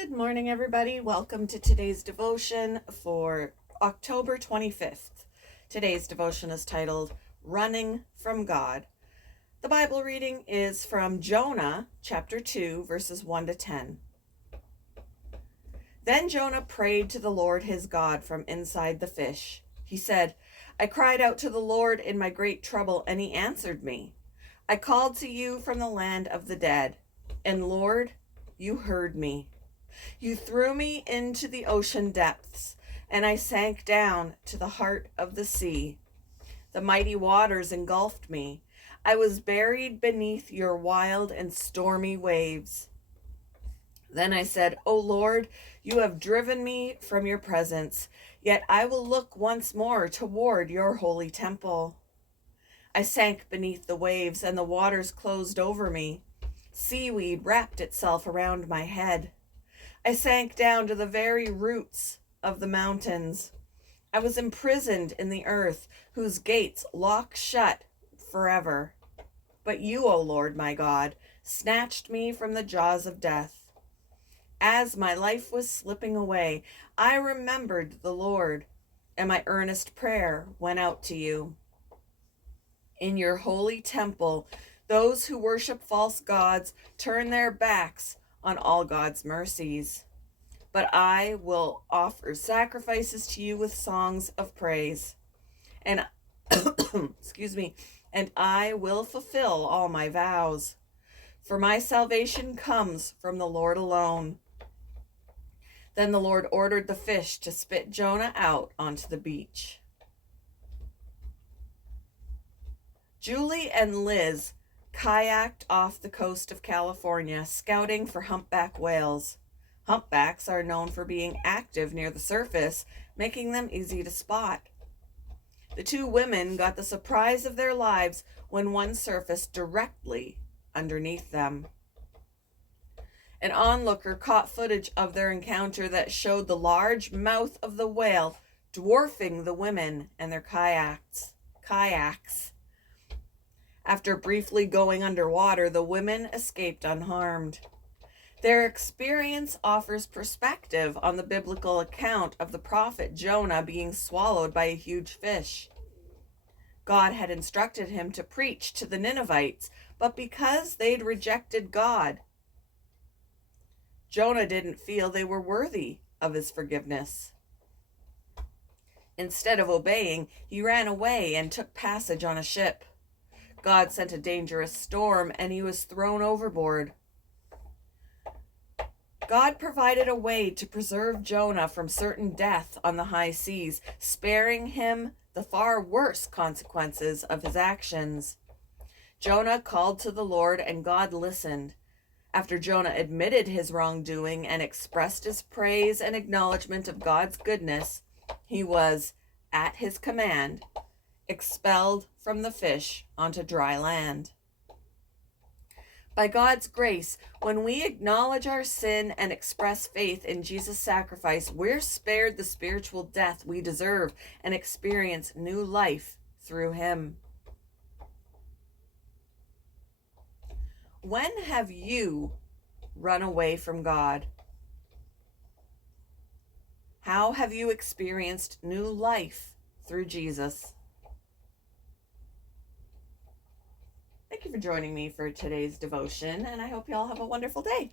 Good morning, everybody. Welcome to today's devotion for October 25th. Today's devotion is titled Running from God. The Bible reading is from Jonah chapter 2, verses 1 to 10. Then Jonah prayed to the Lord his God from inside the fish. He said, I cried out to the Lord in my great trouble, and he answered me. I called to you from the land of the dead, and Lord, you heard me. You threw me into the ocean depths, and I sank down to the heart of the sea. The mighty waters engulfed me. I was buried beneath your wild and stormy waves. Then I said, O Lord, you have driven me from your presence, yet I will look once more toward your holy temple. I sank beneath the waves, and the waters closed over me. Seaweed wrapped itself around my head. I sank down to the very roots of the mountains. I was imprisoned in the earth, whose gates lock shut forever. But you, O Lord my God, snatched me from the jaws of death. As my life was slipping away, I remembered the Lord, and my earnest prayer went out to you. In your holy temple, those who worship false gods turn their backs on all God's mercies. But I will offer sacrifices to you with songs of praise. And and I will fulfill all my vows. For my salvation comes from the Lord alone. Then the Lord ordered the fish to spit Jonah out onto the beach. Julie and Liz kayaked off the coast of California, scouting for humpback whales. Humpbacks are known for being active near the surface, making them easy to spot. The two women got the surprise of their lives when one surfaced directly underneath them. An onlooker caught footage of their encounter that showed the large mouth of the whale dwarfing the women and their kayaks. After briefly going underwater, the women escaped unharmed. Their experience offers perspective on the biblical account of the prophet Jonah being swallowed by a huge fish. God had instructed him to preach to the Ninevites, but because they'd rejected God, Jonah didn't feel they were worthy of his forgiveness. Instead of obeying, he ran away and took passage on a ship. God sent a dangerous storm, and he was thrown overboard. God provided a way to preserve Jonah from certain death on the high seas, sparing him the far worse consequences of his actions. Jonah called to the Lord, and God listened. After Jonah admitted his wrongdoing and expressed his praise and acknowledgement of God's goodness, he was, at his command, expelled from the fish onto dry land. By God's grace, when we acknowledge our sin and express faith in Jesus' sacrifice, we're spared the spiritual death we deserve and experience new life through him. When have you run away from God? How have you experienced new life through Jesus? Thank you for joining me for today's devotion, and I hope you all have a wonderful day.